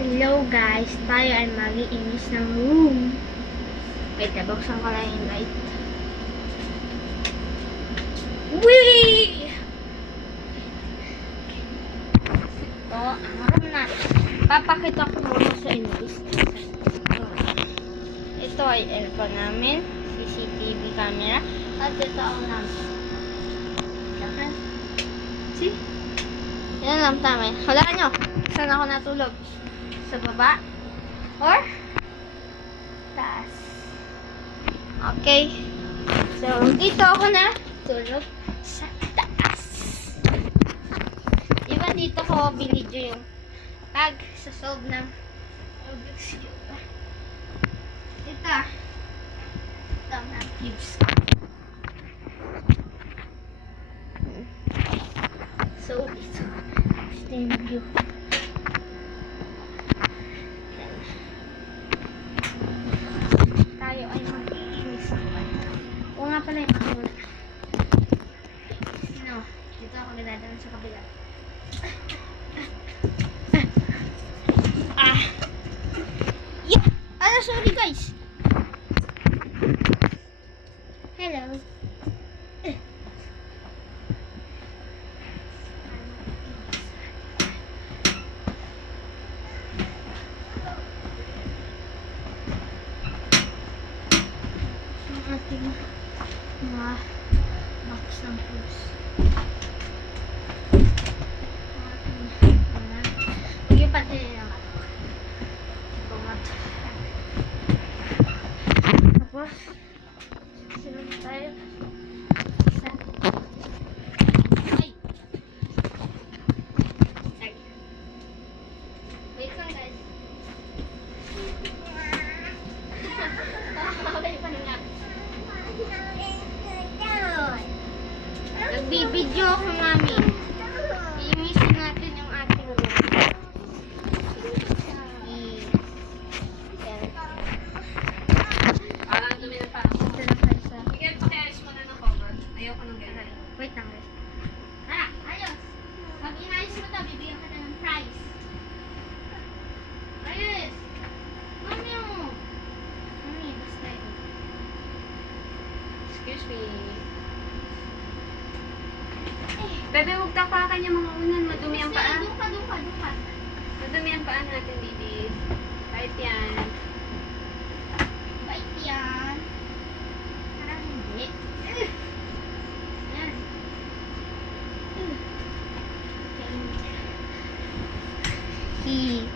Hello guys, tayo ay mag-iinis ng room. Wait, buksan ko lang yung light. Whee! Ito ang room natin. Papakita ko muna sa inyo. Ito ay aircon namin, CCTV camera, at ito ang namin. See? Yan lang namin. Hulaan nyo, saan ako natulog? Sa baba? Or? Taas. Okay. So, dito ako na tulog sa taas. Diba dito ko binidyo yung tag sa solve ng Roblox yun. Ito. Ito na cubes. So, ito. Ito yung view. Tayo ay mag-iinis naman. Oo nga pala yung makakula. No, dito ako nagdadaan sa kabila. Yeah! Sorry guys! Hello! Ating mga box ng fruits. Huwag yung pati ng tomato. Tapos, sunod tayo sa ay! Wait lang guys. Okay pa nga. Nagbibideo ako mami. I-miss natin yung ating room. Dumi na parang. Ito na tayo sa... Sige, pakialis mo na ng cover. Ayoko nang gano'n. Wait lang guys. Tara, ayos! Pag inayos mo to, bibigyan ka na ng prize. Ayos! Mami mo! Mami, basta yun. Excuse me. Bebe, huwag tapakan yung mga unan. Madumi ang paa. Doon ka. Madumi ang paa natin, baby. Kahit yan. Bait yan. Parang hindi. Yan. He.